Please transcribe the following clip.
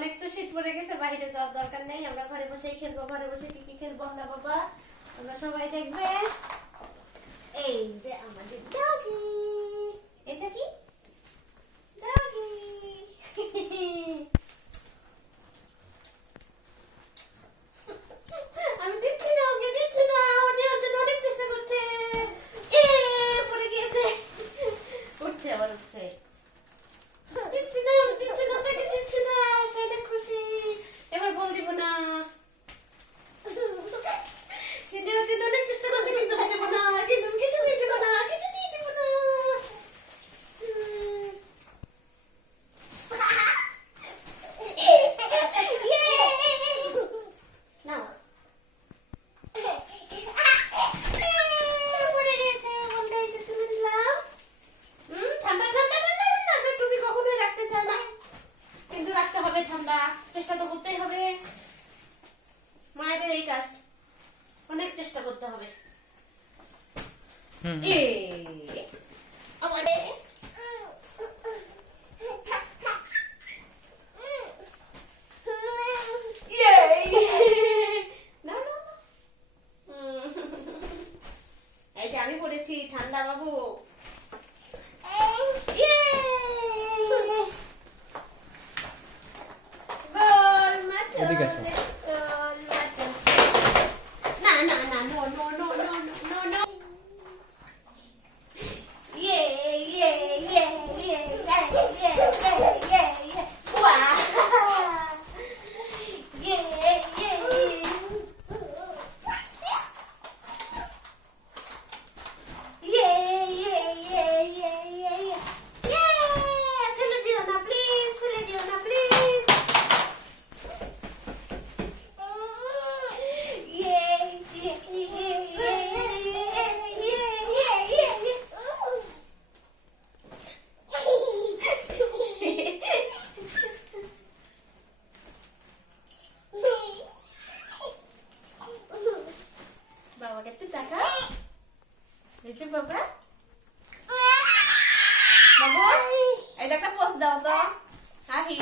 অনেক তো শীত পড়ে গেছে, বাইরে যাওয়ার দরকার নেই, আমরা ঘরে বসেই খেলবো। ঘরে বসে কি কি খেলবো আমরা বাবা, তোমরা সবাই দেখবে। এই যে আমাদের ডগি, এটা কি ডগি। আমি দিচ্ছি না, ওকে দিচ্ছি না, ও নেওয়ার জন্য অনেক চেষ্টা করছে। এ পড়ে গিয়েছে, উঠছে আবার উঠছে। দিচ্ছি না, দিচ্ছি না, তাকে দিচ্ছি না, সে অনেক খুশি। এবার বল দিব না, সে নেওয়ার জন্য অনেক চেষ্টা করছে, কিন্তু আমি দেবো না, কিন্তু আমি কিছুতেই দেবো না, কিছুতেই দেবো না। নাও। পড়ে গেছে, বলতে হয়েছে তুলে দিলাম। ঠান্ডা ঠান্ডা ঠান্ডা ঠান্ডা, সে টুপি কখনোই রাখতে চায় না, কিন্তু রাখতে হবে ঠান্ডা, চেষ্টা তো করতেই হবে। মায়েদের এই কাজ, অনেক চেষ্টা করতে হবে। আমারে এই যে আমি পড়েছি ঠান্ডা বাবু। এদিকে আসো। না না না, no no no no no no. ইয়ে ইয়ে ইয়ে ইয়ে ইয়ে ইয়ে ইয়ে ওয়া ইয়ে ইয়ে ইয়ে ইয়ে ইয়ে ইয়ে ইয়ে। ফেলে দিও না প্লিজ, ফেলে দিও না প্লিজ। বাবাকে একটু দেখা, দেখছি বাবা, বাবা এই একটা পোস্ট দাও তো, হাহি।